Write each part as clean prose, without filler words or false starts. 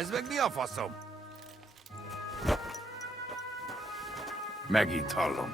Ez meg mi a faszom? Megint hallom.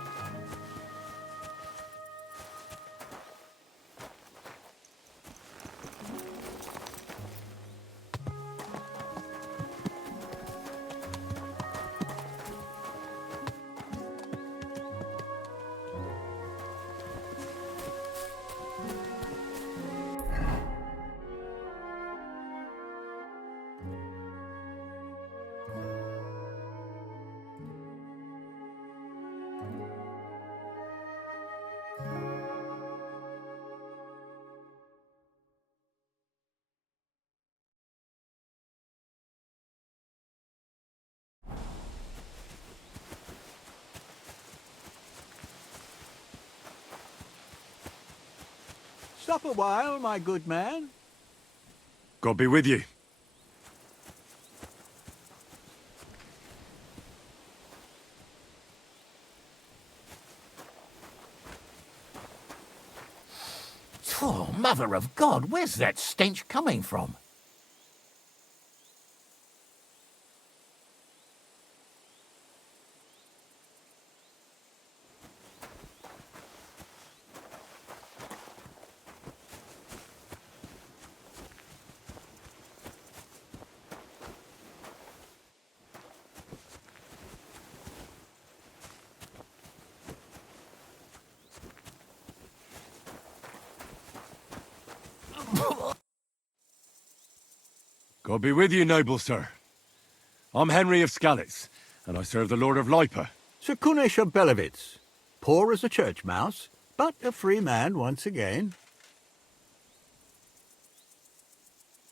Stop a while, my good man. God be with you. Oh, Mother of God, where's that stench coming from? God be with you, noble sir. I'm Henry of Skalitz, and I serve the Lord of Lipa. Sir Kunesh of Belevitz. Poor as a church mouse, but a free man once again.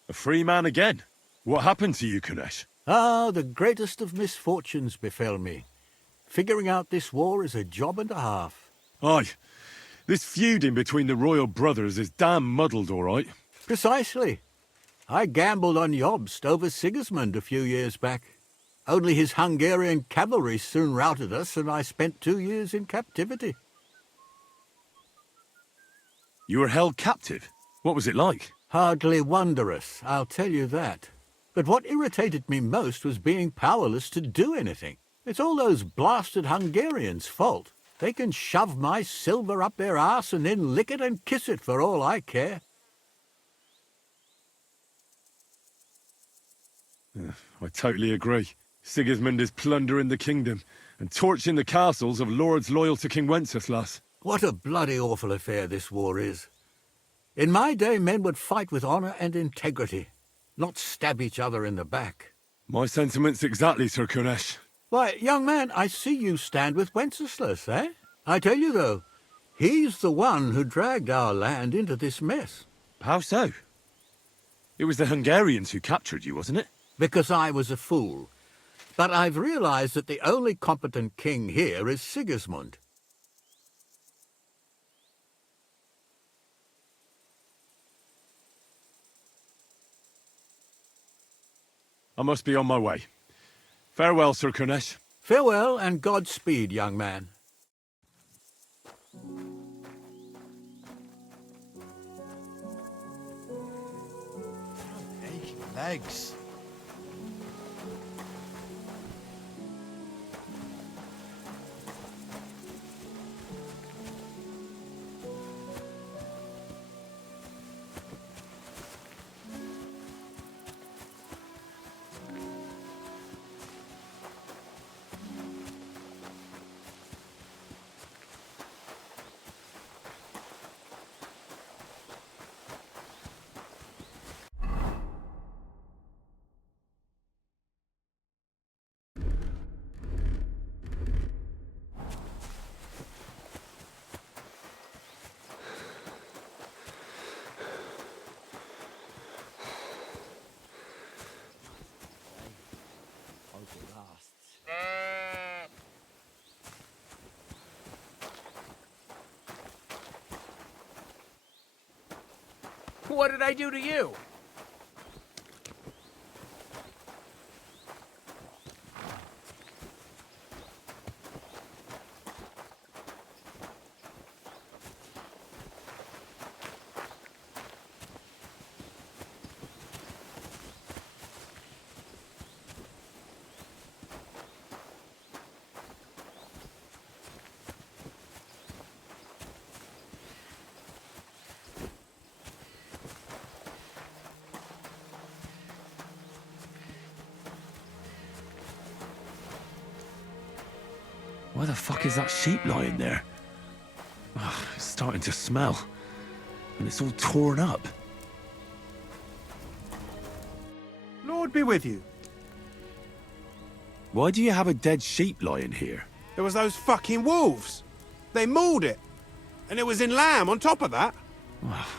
A free man again? What happened to you, Kunesh? Ah, the greatest of misfortunes befell me. Figuring out this war is a job and a half. Aye. This feuding between the royal brothers is damn muddled, all right. Precisely. I gambled on Jobst over Sigismund a few years back. Only his Hungarian cavalry soon routed us, and I spent 2 years in captivity. You were held captive? What was it like? Hardly wondrous, I'll tell you that. But what irritated me most was being powerless to do anything. It's all those blasted Hungarians' fault. They can shove my silver up their arse and then lick it and kiss it for all I care. I totally agree. Sigismund is plundering the kingdom and torching the castles of lords loyal to King Wenceslas. What a bloody awful affair this war is. In my day, men would fight with honour and integrity, not stab each other in the back. My sentiments exactly, Sir Kunesh. Why, young man, I see you stand with Wenceslas, eh? I tell you, though, he's the one who dragged our land into this mess. How so? It was the Hungarians who captured you, wasn't it? Because I was a fool. But I've realized that the only competent king here is Sigismund. I must be on my way. Farewell, Sir Kunesh. Farewell and Godspeed, young man. Aching legs. What did I do to you? Why the fuck is that sheep lying there? Ugh, it's starting to smell. And it's all torn up. Lord be with you. Why do you have a dead sheep lying here? There was those fucking wolves. They mauled it. And it was in lamb on top of that.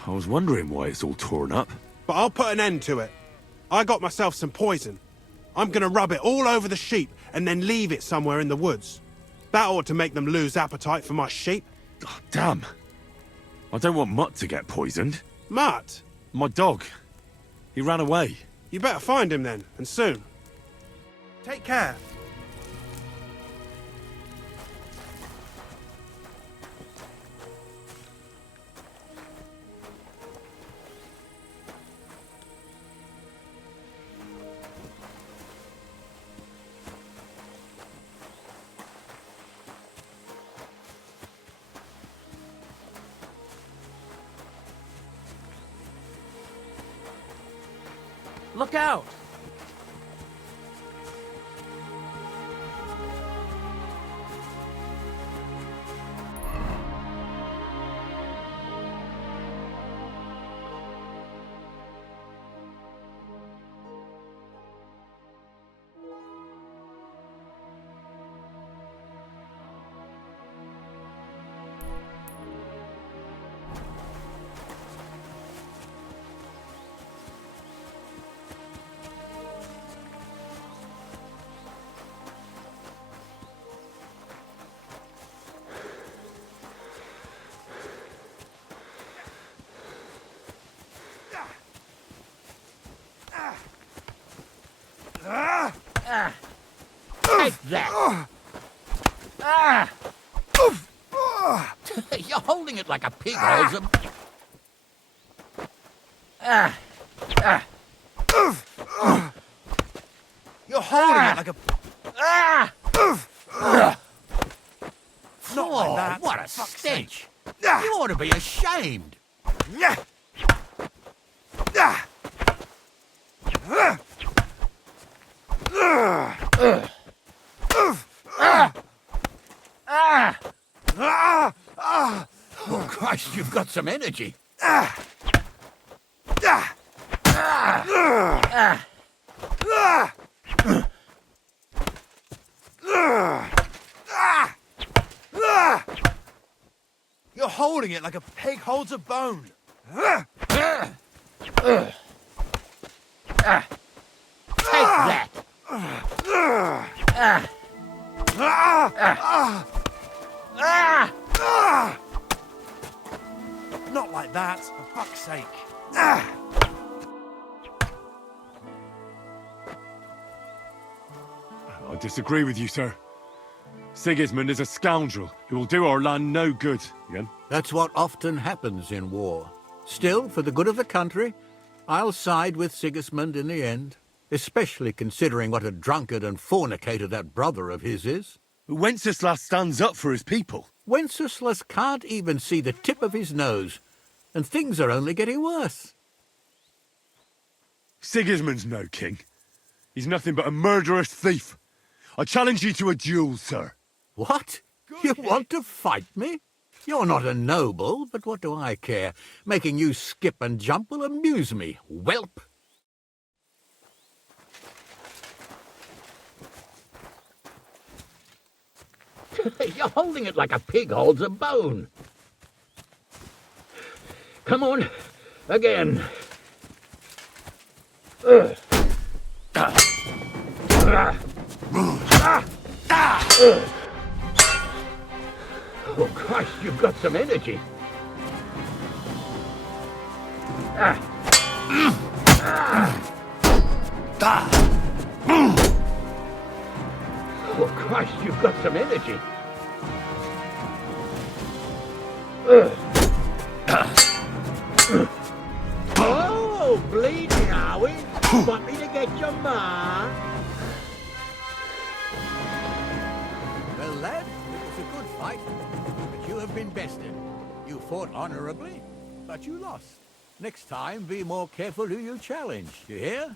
I was wondering why it's all torn up. But I'll put an end to it. I got myself some poison. I'm gonna rub it all over the sheep and then leave it somewhere in the woods. That ought to make them lose appetite for my sheep. Oh, damn. I don't want Mutt to get poisoned. Mutt? My dog. He ran away. You better find him then, and soon. Take care. Look out! Take that! You're holding it like a pig holds a... You're holding it like a... Not like that. What a for fuck's stench! sake. You ought to be ashamed! Oh, Christ, you've got some energy. You're holding it like a pig holds a bone. Take that! Not like that, for fuck's sake. I disagree with you, sir. Sigismund is a scoundrel who will do our land no good. Again? That's what often happens in war. Still, for the good of the country, I'll side with Sigismund in the end, especially considering what a drunkard and fornicator that brother of his is. Wenceslas stands up for his people. Wenceslas can't even see the tip of his nose, and things are only getting worse. Sigismund's no king. He's nothing but a murderous thief. I challenge you to a duel, sir. What? You want to fight me? You're not a noble, but what do I care? Making you skip and jump will amuse me, whelp. You're holding it like a pig holds a bone. Come on, again. Oh, Christ, you've got some energy. Oh, Christ, you've got some energy. Oh, bleeding, are we? Want me to get your ma? Well, lad, it was a good fight, but you have been bested. You fought honorably, but you lost. Next time, be more careful who you challenge, you hear?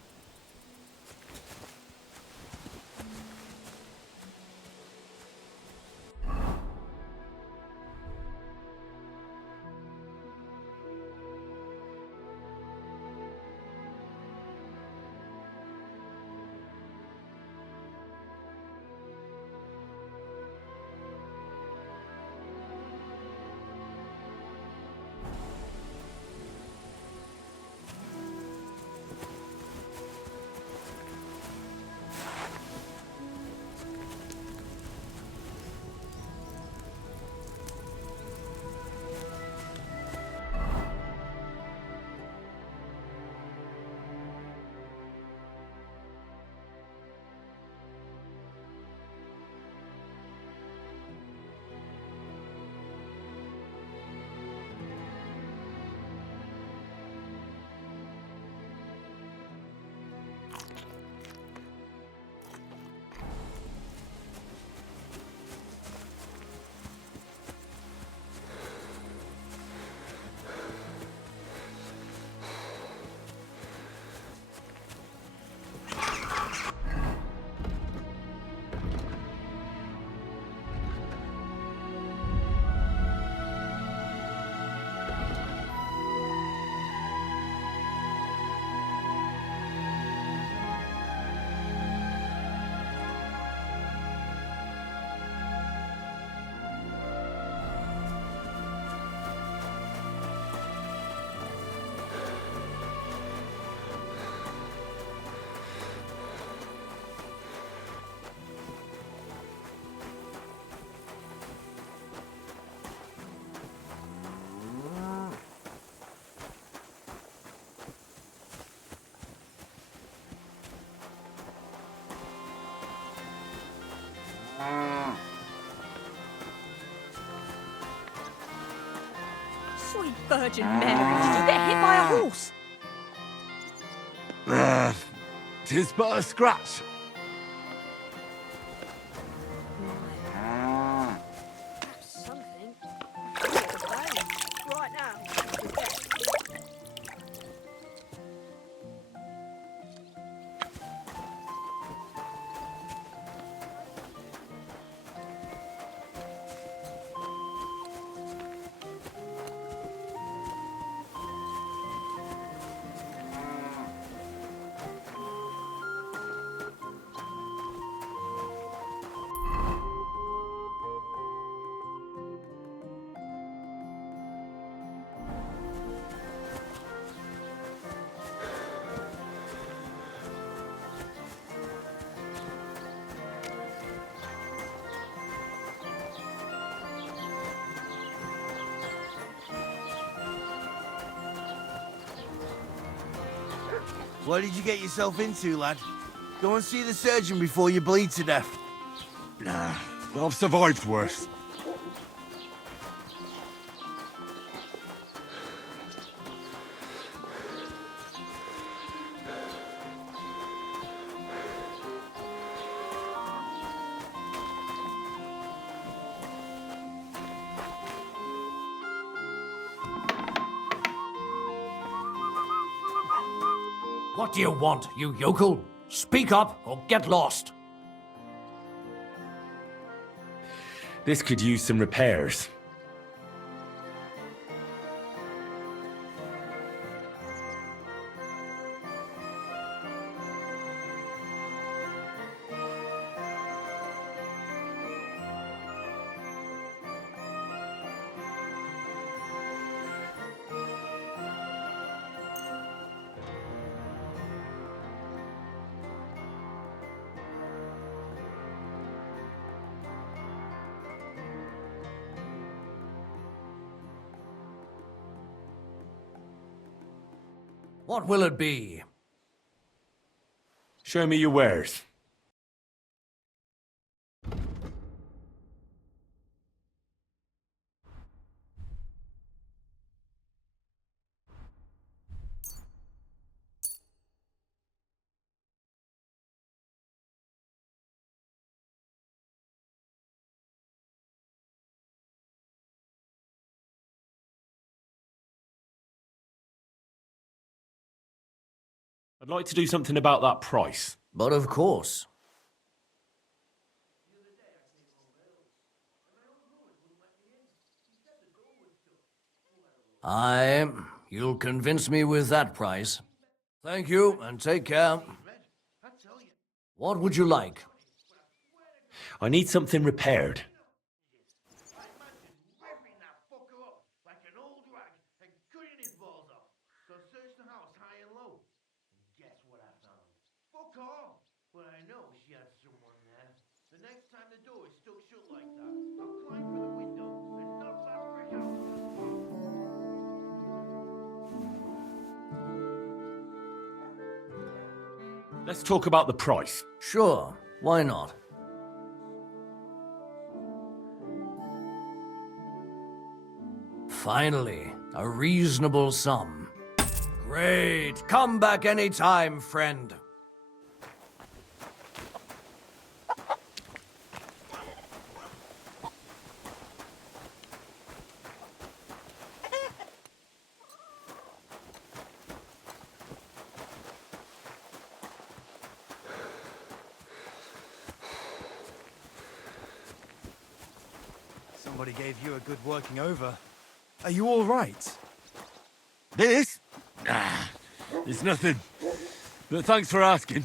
Sweet Virgin Mary, did you get hit by a horse? Tis but a scratch. Something. Right now. What did you get yourself into, lad? Go and see the surgeon before you bleed to death. Nah, I've survived worse. What do you want, you yokel? Speak up or get lost. This could use some repairs. What will it be? Show me your wares. I'd like to do something about that price. But of course. Aye, you'll convince me with that price. Thank you, and take care. What would you like? I need something repaired. Let's talk about the price. Sure, why not? Finally, a reasonable sum. Great! Come back any time, friend. Somebody gave you a good working over. Are you all right? This? It's nothing. But thanks for asking.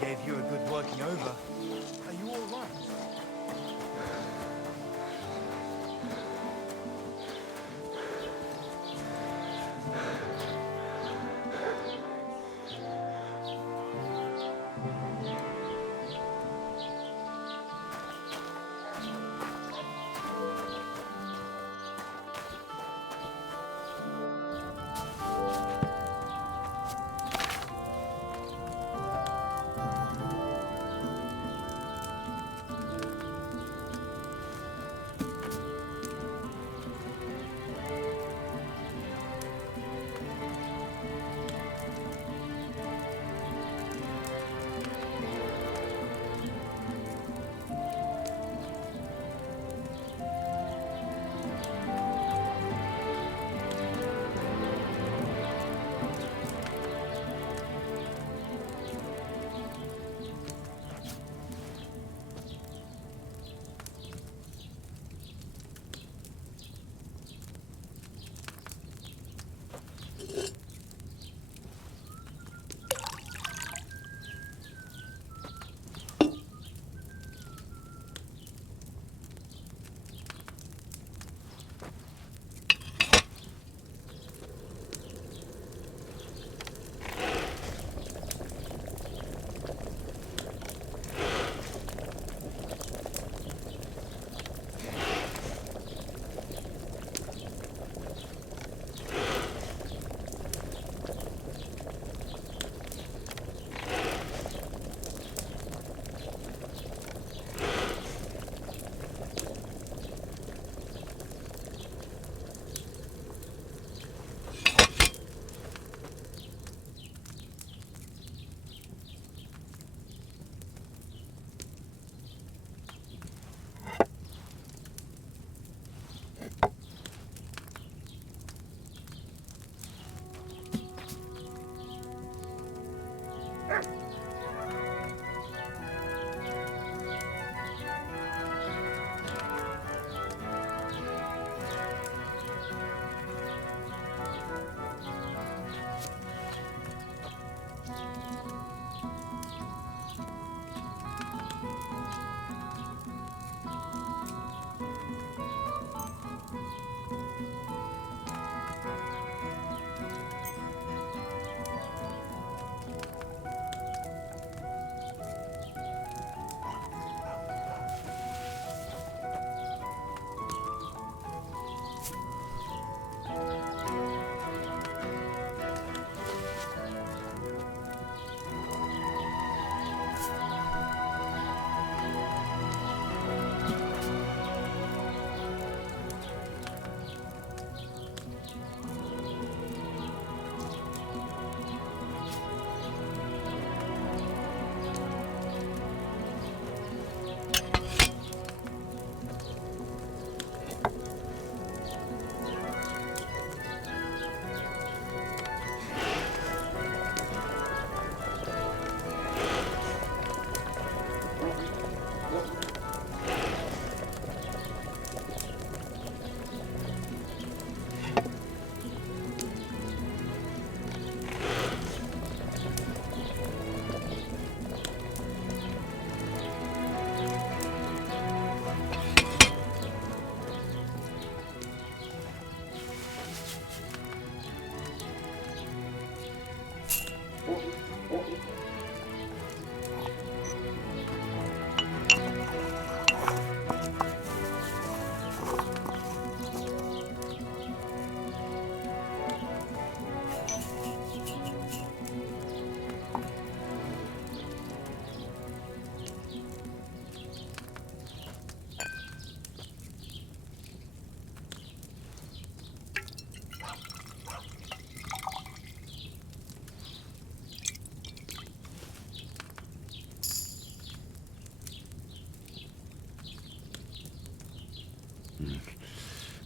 gave you a good working over. Are you all right?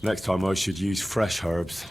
Next time I should use fresh herbs.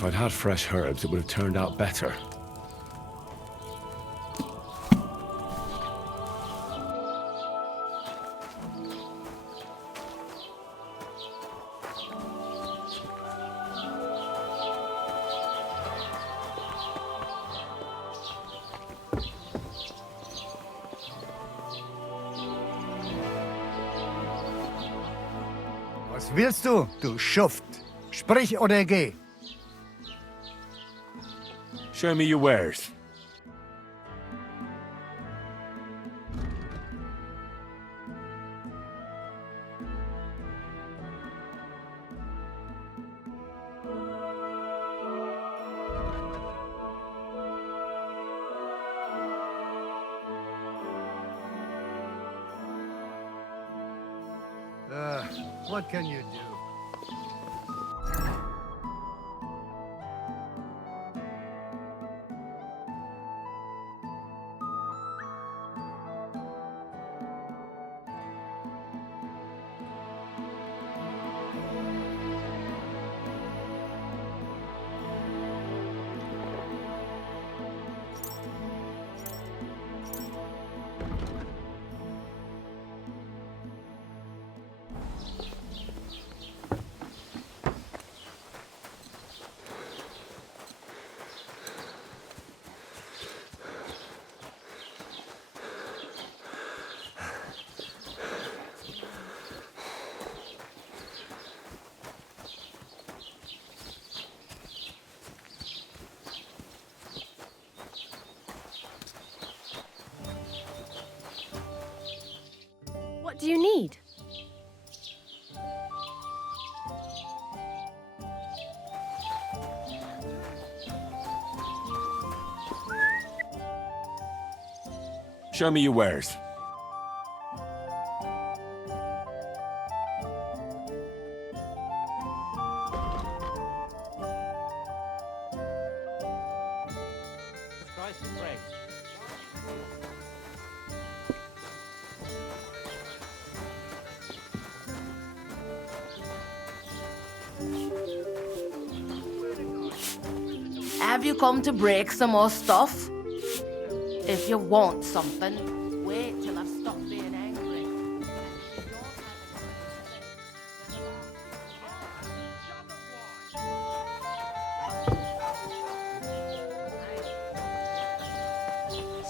If I'd had fresh herbs, it would have turned out better. Was willst du, du Schuft? Sprich oder geh. Show me your wares. What can you do? What do you need? Show me your wares. Have you come to break some more stuff? If you want something, wait till I've stopped being angry.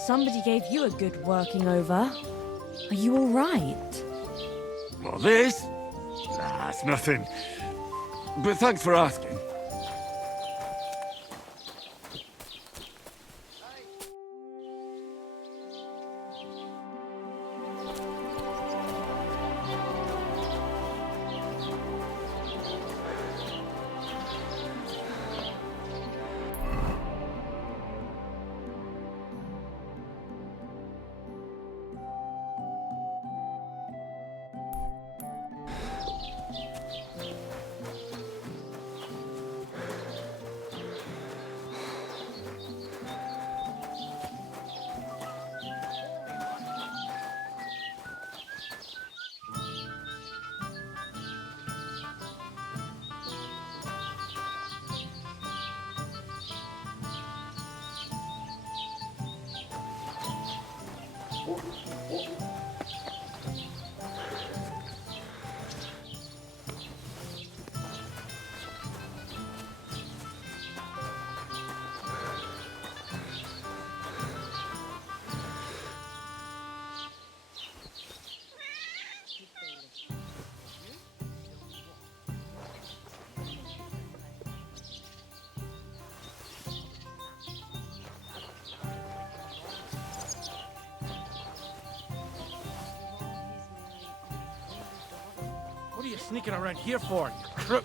Somebody gave you a good working over. Are you all right? Well, this? Nah, it's nothing. But thanks for asking. What are you sneaking around here for, you crook?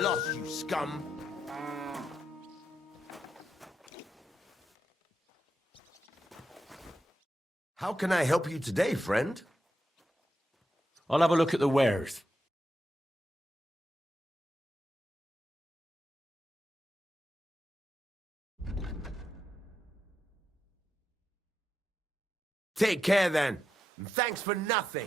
lost, you scum. How can I help you today, friend? I'll have a look at the wares. Take care then, and thanks for nothing.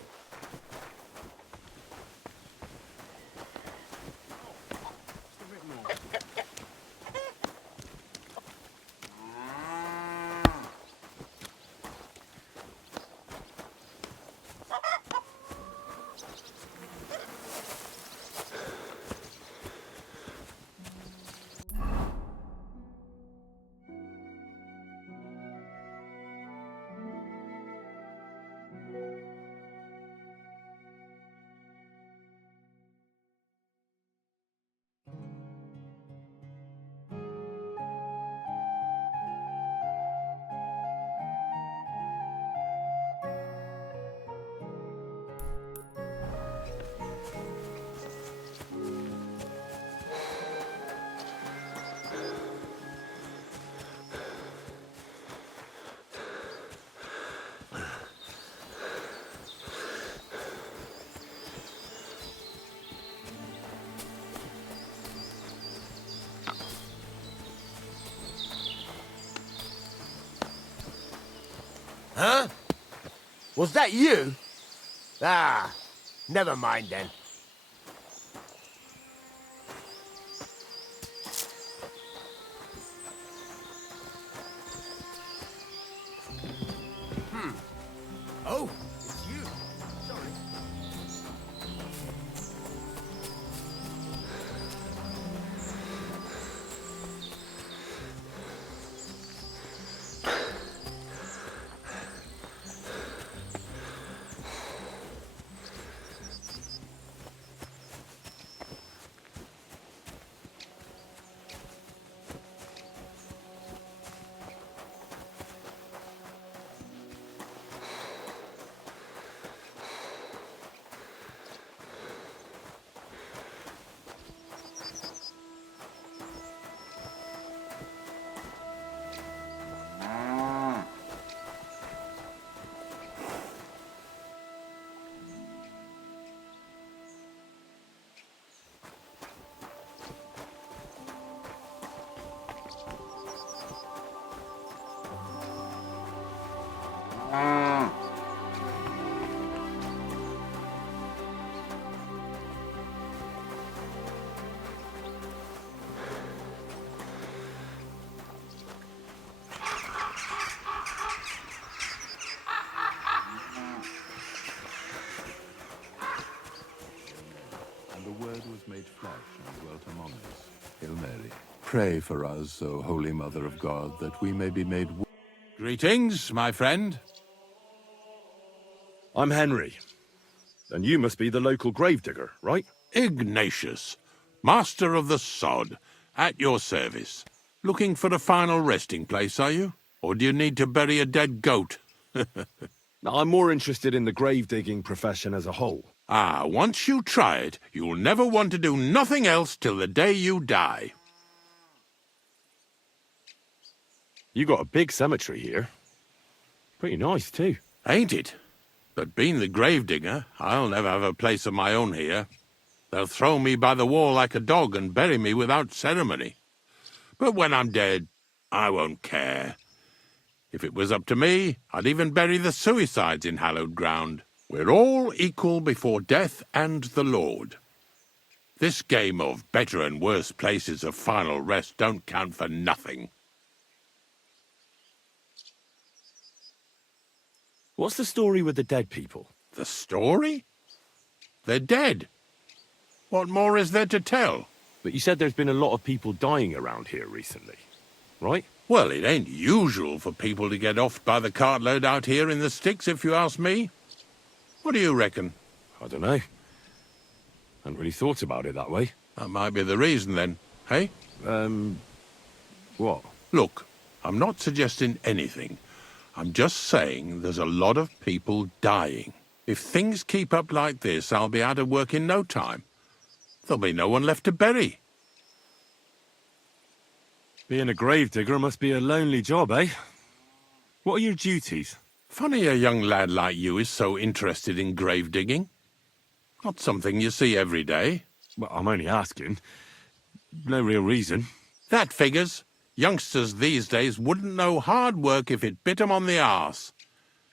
Huh? Was that you? Ah, never mind then. Oh, it's you. Sorry. The Word was made flesh and dwelt among us. Hail Mary, pray for us, O Holy Mother of God, that we may be made... Greetings, my friend. I'm Henry. And you must be the local gravedigger, right? Ignatius, master of the sod, at your service. Looking for a final resting place, are you? Or do you need to bury a dead goat? I'm more interested in the grave-digging profession as a whole. Ah, once you try it, you'll never want to do nothing else till the day you die. You got a big cemetery here. Pretty nice, too. Ain't it? But being the gravedigger, I'll never have a place of my own here. They'll throw me by the wall like a dog and bury me without ceremony. But when I'm dead, I won't care. If it was up to me, I'd even bury the suicides in hallowed ground. We're all equal before death and the Lord. This game of better and worse places of final rest don't count for nothing. What's the story with the dead people? The story? They're dead. What more is there to tell? But you said there's been a lot of people dying around here recently, right? Well, it ain't usual for people to get offed by the cartload out here in the sticks, if you ask me. What do you reckon? I don't know. Hadn't really thought about it that way. That might be the reason, then, hey? What? Look, I'm not suggesting anything. I'm just saying there's a lot of people dying. If things keep up like this, I'll be out of work in no time. There'll be no one left to bury. Being a gravedigger must be a lonely job, eh? What are your duties? Funny a young lad like you is so interested in grave digging. Not something you see every day. Well, I'm only asking. No real reason. That figures. Youngsters these days wouldn't know hard work if it bit 'em on the arse.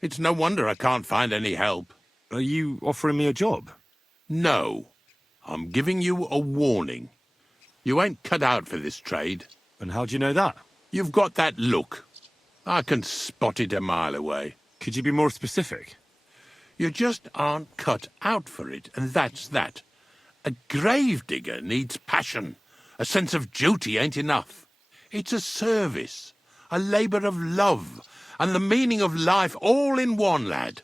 It's no wonder I can't find any help. Are you offering me a job? No. I'm giving you a warning. You ain't cut out for this trade. And how do you know that? You've got that look. I can spot it a mile away. Could you be more specific? You just aren't cut out for it, and that's that. A gravedigger needs passion. A sense of duty ain't enough. It's a service, a labour of love, and the meaning of life all in one, lad.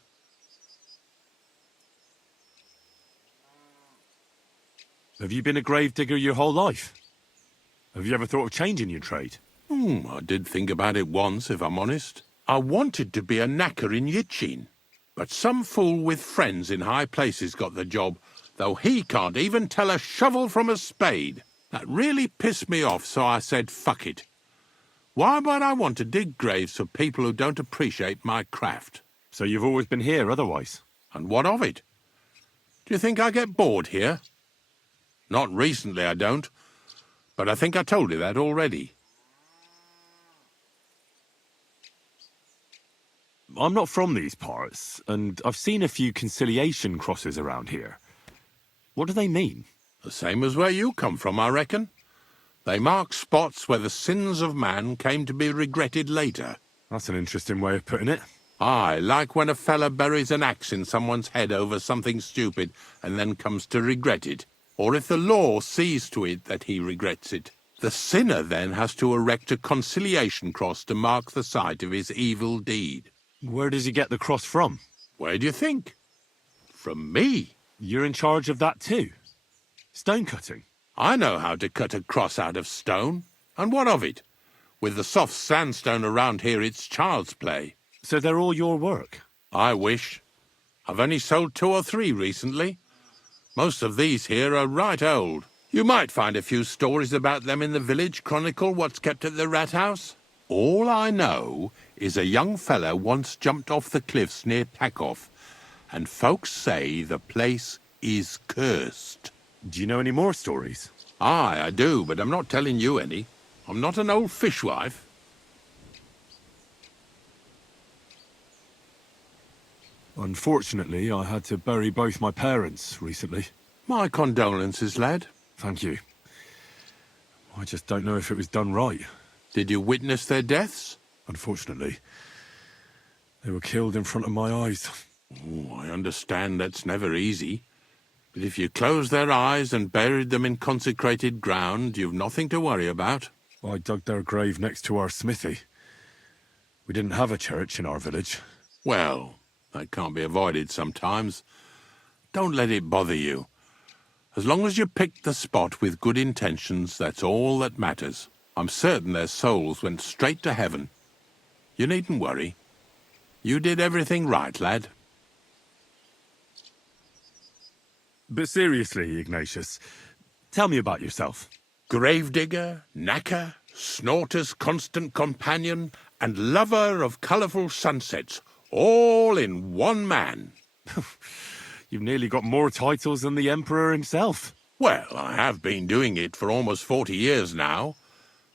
Have you been a gravedigger your whole life? Have you ever thought of changing your trade? I did think about it once, if I'm honest. I wanted to be a knacker in Yitchin, but some fool with friends in high places got the job, though he can't even tell a shovel from a spade. That really pissed me off, so I said, fuck it. Why would I want to dig graves for people who don't appreciate my craft? So you've always been here otherwise? And what of it? Do you think I get bored here? Not recently, I don't. But I think I told you that already. I'm not from these parts, and I've seen a few conciliation crosses around here. What do they mean? The same as where you come from, I reckon. They mark spots where the sins of man came to be regretted later. That's an interesting way of putting it. Aye, like when a fella buries an axe in someone's head over something stupid and then comes to regret it. Or if the law sees to it that he regrets it. The sinner then has to erect a conciliation cross to mark the site of his evil deed. Where does he get the cross from? Where do you think? From me. You're in charge of that too? Stone cutting? I know how to cut a cross out of stone. And what of it? With the soft sandstone around here, it's child's play. So they're all your work? I wish. I've only sold 2 or 3 recently. Most of these here are right old. You might find a few stories about them in the village chronicle what's kept at the rat house. All I know is a young fella once jumped off the cliffs near Takoff, and folks say the place is cursed. Do you know any more stories? Aye, I do, but I'm not telling you any. I'm not an old fishwife. Unfortunately, I had to bury both my parents recently. My condolences, lad. Thank you. I just don't know if it was done right. Did you witness their deaths? Unfortunately. They were killed in front of my eyes. Oh, I understand that's never easy. But if you closed their eyes and buried them in consecrated ground, you've nothing to worry about. I dug their grave next to our smithy. We didn't have a church in our village. Well, that can't be avoided sometimes. Don't let it bother you. As long as you picked the spot with good intentions, that's all that matters. I'm certain their souls went straight to heaven. You needn't worry. You did everything right, lad. But seriously, Ignatius, tell me about yourself. Gravedigger, knacker, snorter's constant companion, and lover of colourful sunsets, all in one man. You've nearly got more titles than the Emperor himself. Well, I have been doing it for almost 40 years now.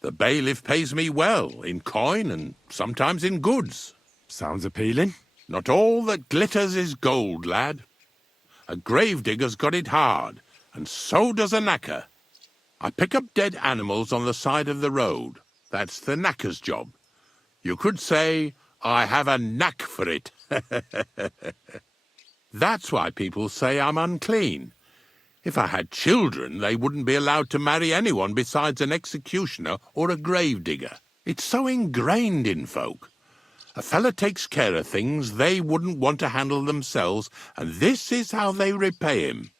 The bailiff pays me well, in coin and sometimes in goods. Sounds appealing. Not all that glitters is gold, lad. A gravedigger's got it hard, and so does a knacker. I pick up dead animals on the side of the road. That's the knacker's job. You could say, I have a knack for it. That's why people say I'm unclean. If I had children, they wouldn't be allowed to marry anyone besides an executioner or a gravedigger. It's so ingrained in folk. A fella takes care of things they wouldn't want to handle themselves, and this is how they repay him.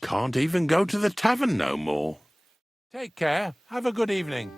Can't even go to the tavern no more. Take care. Have a good evening.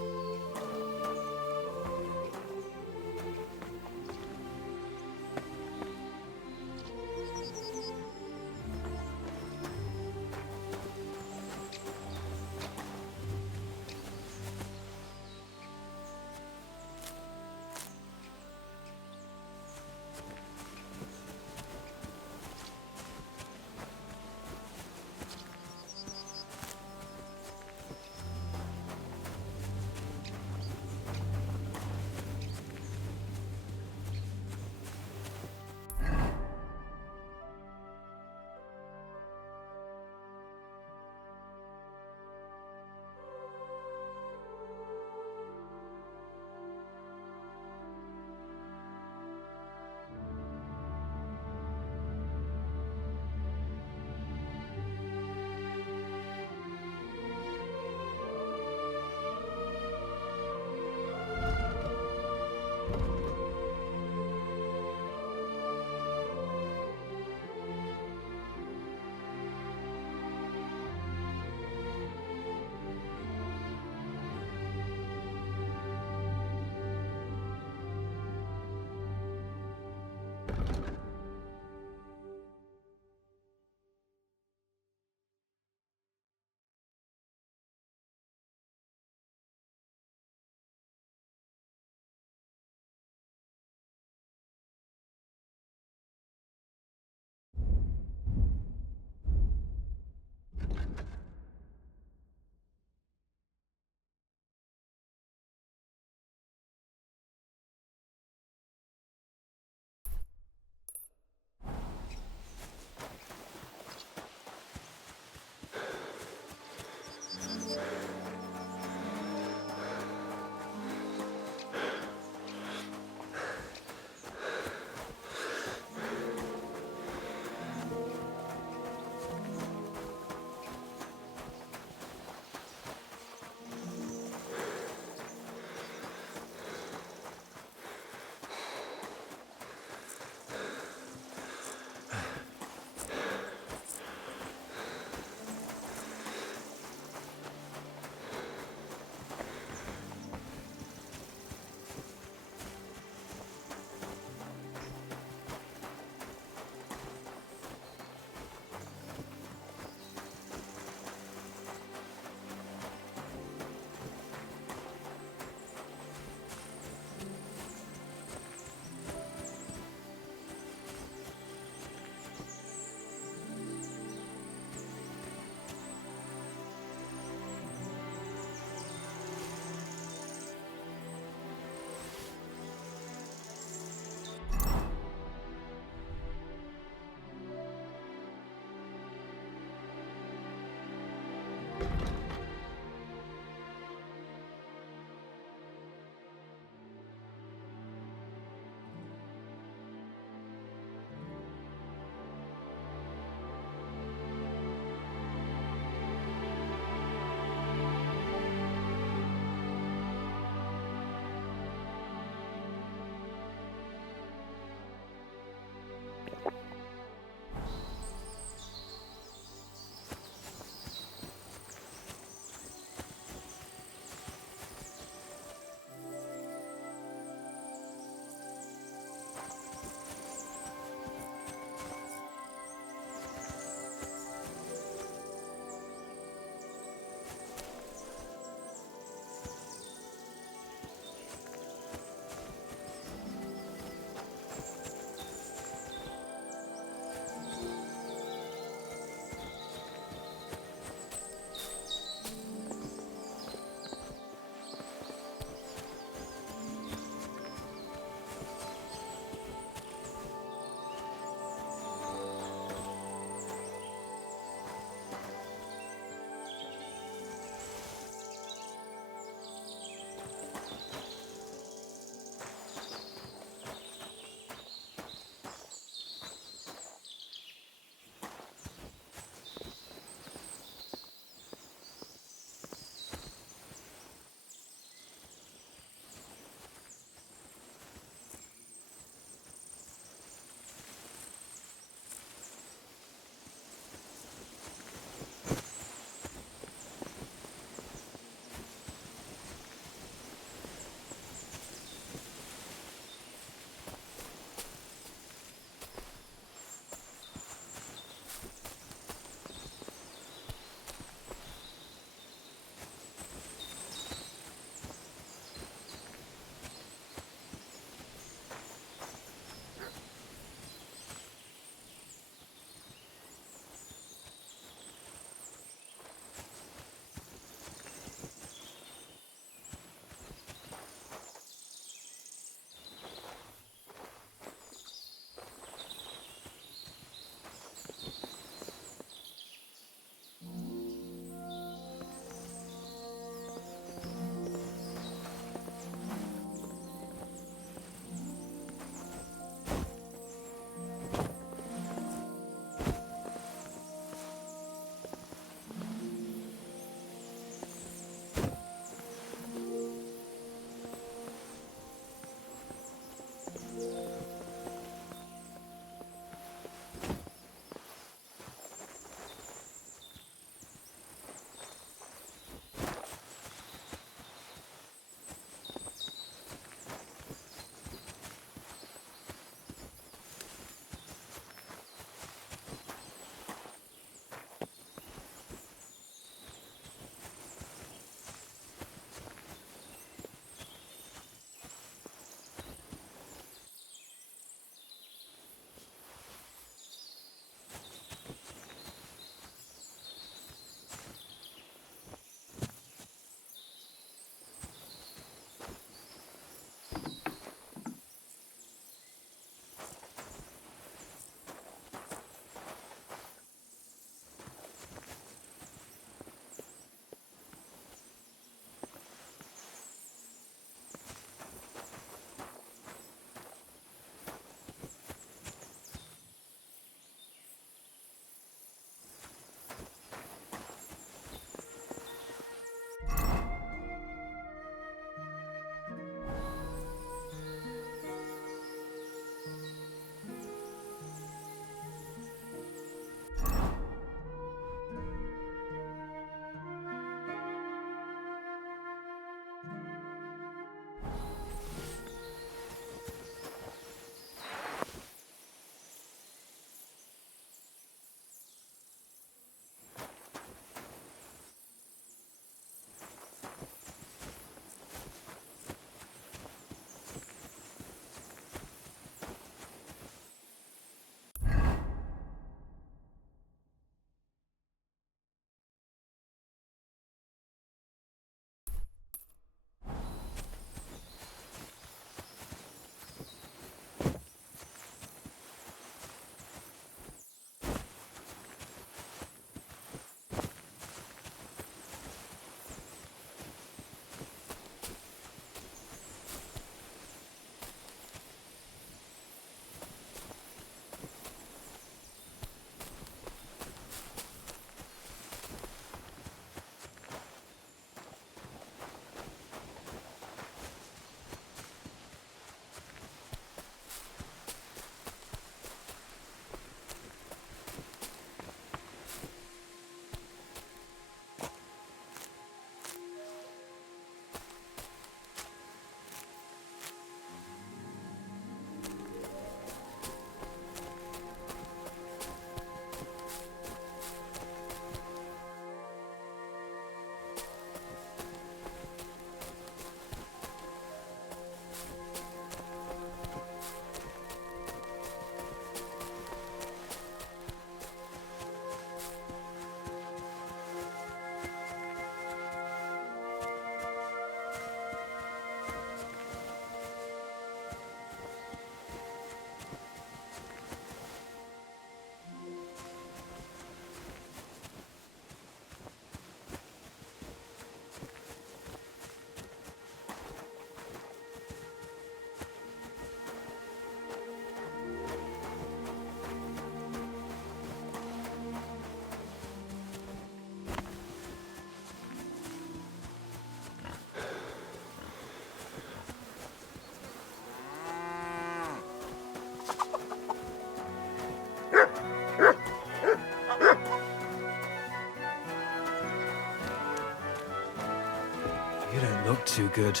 too good.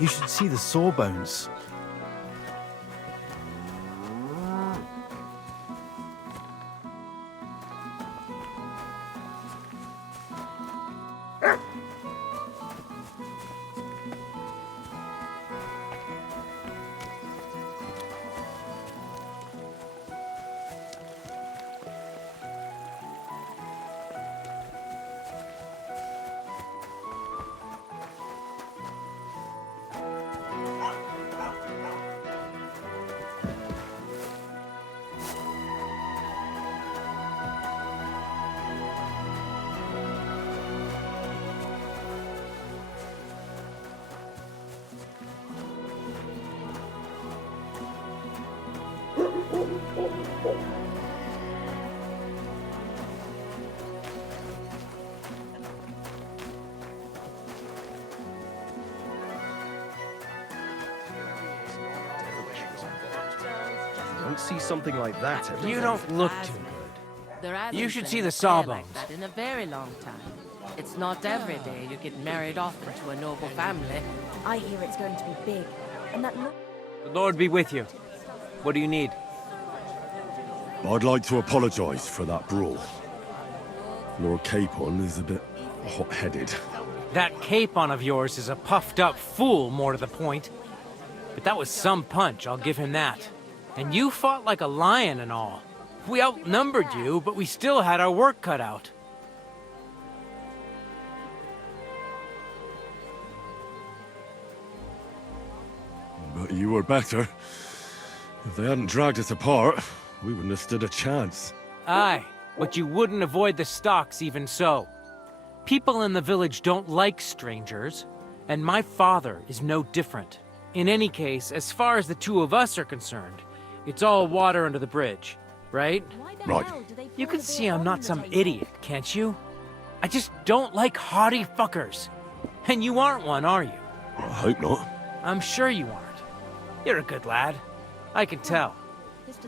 You should see the sawbones. Don't see something like that every You day. don't look too good. You should see the sawbones. Like in a very long time. It's not every day you get married off into a noble family. I hear it's going to be big. And that look. The Lord be with you. What do you need? I'd like to apologise for that brawl. Lord Capon is a bit hot-headed. That capon of yours is a puffed-up fool, more to the point. But that was some punch, I'll give him that. And you fought like a lion and all. We outnumbered you, but we still had our work cut out. But you were better. If they hadn't dragged us apart, we wouldn't have stood a chance. Aye, but you wouldn't avoid the stocks even so. People in the village don't like strangers, and my father is no different. In any case, as far as the two of us are concerned, it's all water under the bridge, right? Right. You can see I'm not some idiot, can't you? I just don't like haughty fuckers. And you aren't one, are you? I hope not. I'm sure you aren't. You're a good lad. I can tell.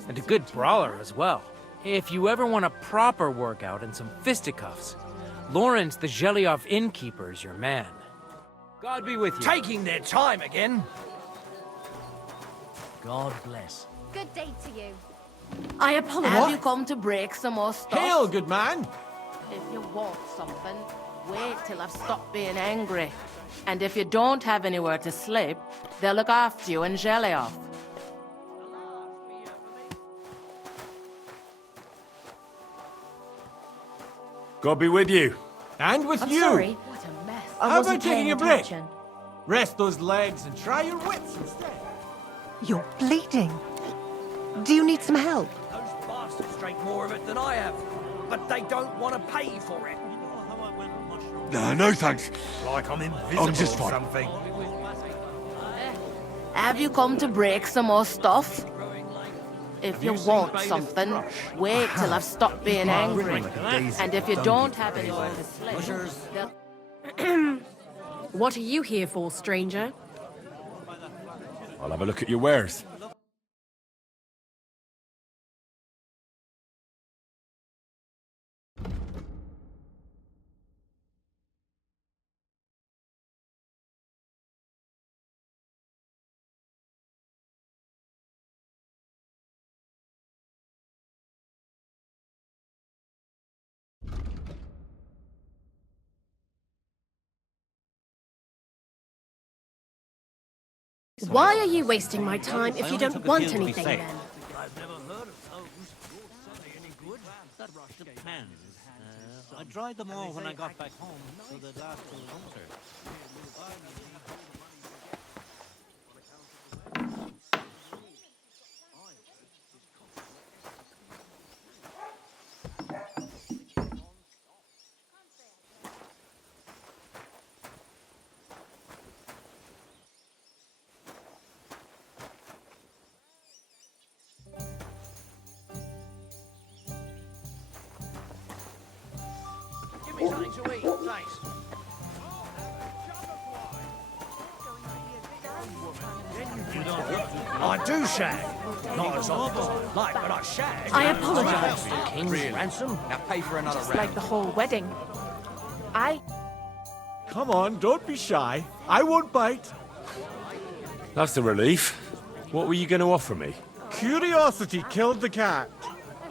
And a good brawler as well. If you ever want a proper workout and some fisticuffs, Lawrence the Zhelyov innkeeper is your man. God be with you. Taking their time again. God bless. Good day to you. I apologize. Have you come to break some more stuff? Hail, good man! If you want something, wait till I've stopped being angry. And if you don't have anywhere to sleep, they'll look after you in Zhelyov. God be with you. And with I'm you. sorry. What a mess. I How wasn't about taking paying a break? attention. Rest those legs and try your wits instead. You're bleeding. Do you need some help? Those bastards drank more of it than I have, but they don't want to pay for it. No thanks. Like I'm invisible I'm just or fine. something. Have you come to break some more stuff? If you want something, wait till I've stopped being angry. And if you don't have anywhere to sleep, they'll... What are you here for, stranger? I'll have a look at your wares. Why are you wasting my time if you don't want anything then? I've never heard of those. Are they any good? That depends. I tried them all when I got back home, so they'd last till winter. Give me something to eat, thanks. I do shag. Not as often as I'd like, but I shag. I apologize. King's ransom. Now pay for another Just like the whole wedding. I... Come on, don't be shy. I won't bite. That's a relief. What were you going to offer me? Curiosity killed the cat.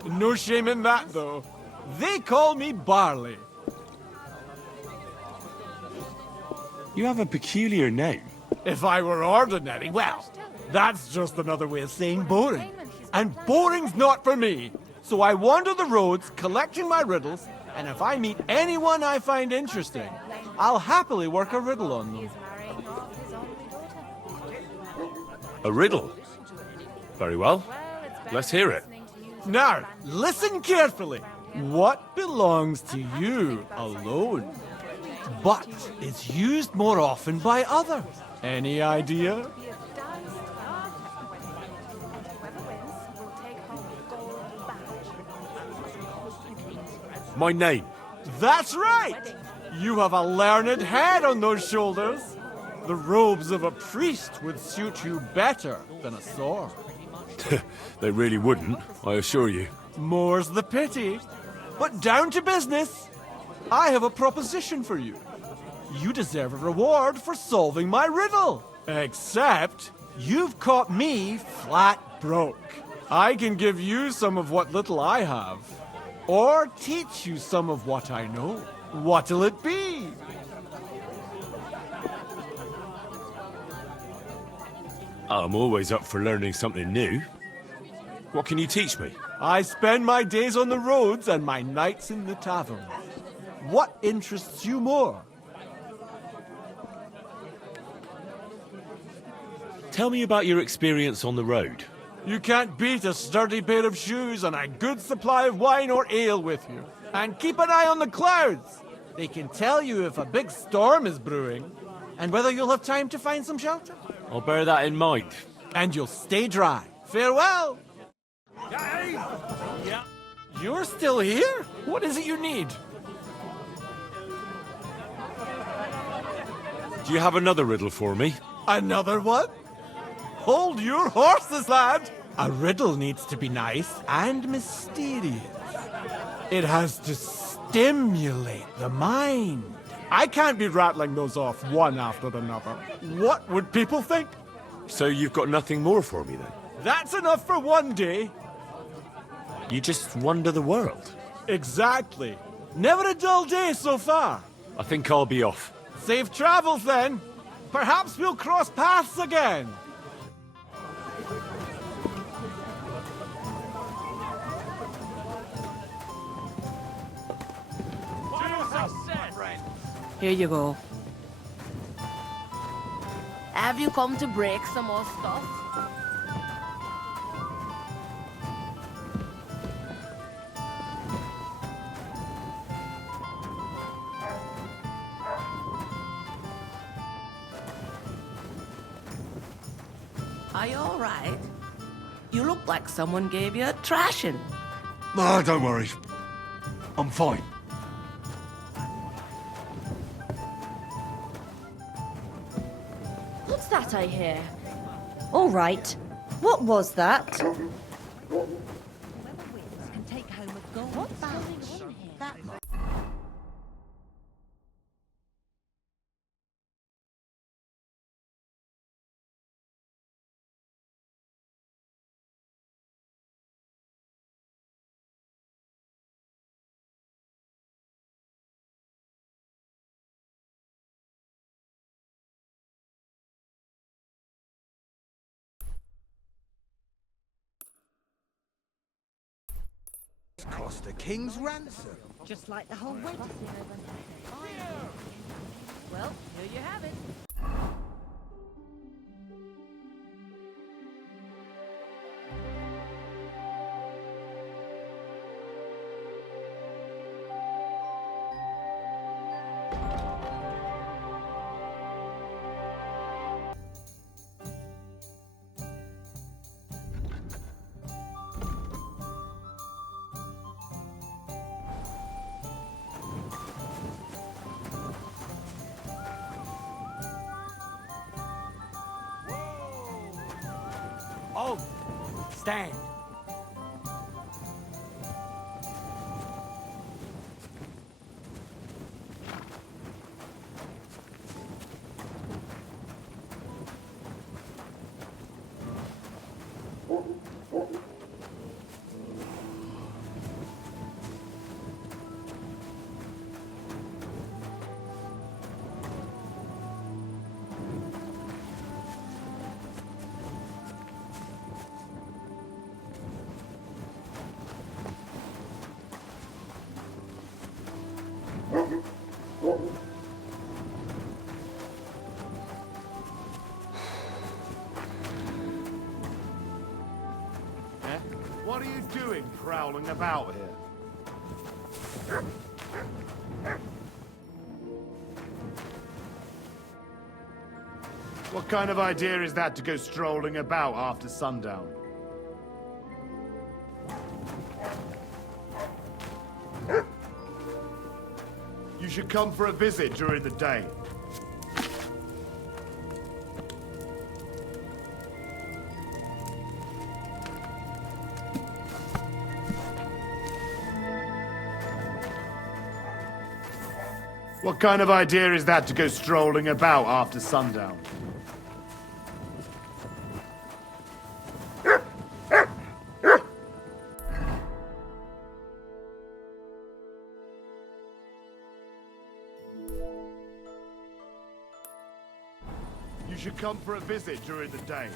No shame in that, though. They call me Barley. You have a peculiar name. If I were ordinary, well, that's just another way of saying boring. And boring's not for me. So I wander the roads collecting my riddles, and if I meet anyone I find interesting, I'll happily work a riddle on them. A riddle? Very well. Let's hear it. Now, listen carefully. What belongs to you alone, but is used more often by others? Any idea? My name. That's right! You have a learned head on those shoulders. The robes of a priest would suit you better than a sword. They really wouldn't, I assure you. More's the pity. But down to business. I have a proposition for you. You deserve a reward for solving my riddle. Except, you've caught me flat broke. I can give you some of what little I have. Or teach you some of what I know. What'll it be? I'm always up for learning something new. What can you teach me? I spend my days on the roads and my nights in the tavern. What interests you more? Tell me about your experience on the road. You can't beat a sturdy pair of shoes and a good supply of wine or ale with you. And keep an eye on the clouds. They can tell you if a big storm is brewing and whether you'll have time to find some shelter. I'll bear that in mind. And you'll stay dry. Farewell! Yeah. You're still here? What is it you need? Do you have another riddle for me? Another one? Hold your horses, lad! A riddle needs to be nice and mysterious. It has to stimulate the mind. I can't be rattling those off one after another. What would people think? So you've got nothing more for me then? That's enough for one day. You just wander the world? Exactly. Never a dull day so far. I think I'll be off. Safe travels then. Perhaps we'll cross paths again. Here you go. Have you come to break some more stuff? Are you all right? You look like someone gave you a thrashing. Ah, don't worry. I'm fine. What's that I hear? All right. What was that? Cost a king's ransom. Just like the whole wedding. Well, here you have it. Oh, stand. What are you doing prowling about here? What kind of idea is that to go strolling about after sundown? You should come for a visit during the day. What kind of idea is that to go strolling about after sundown? You should come for a visit during the day.